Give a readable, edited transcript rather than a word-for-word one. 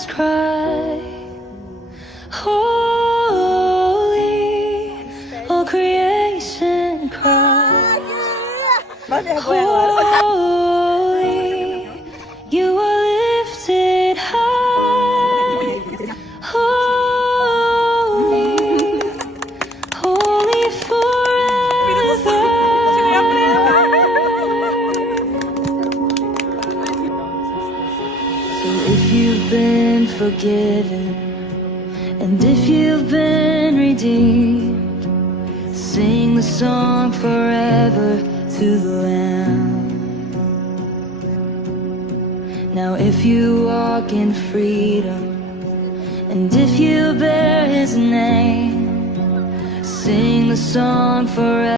angels cry, holy, all creation cry, holy, you are lifted high, holy, holy forever. So if you've been forgiven, and if you've been redeemed, sing the song forever to the Lamb. Now if you walk in freedom, and if you bear His name, sing the song forever.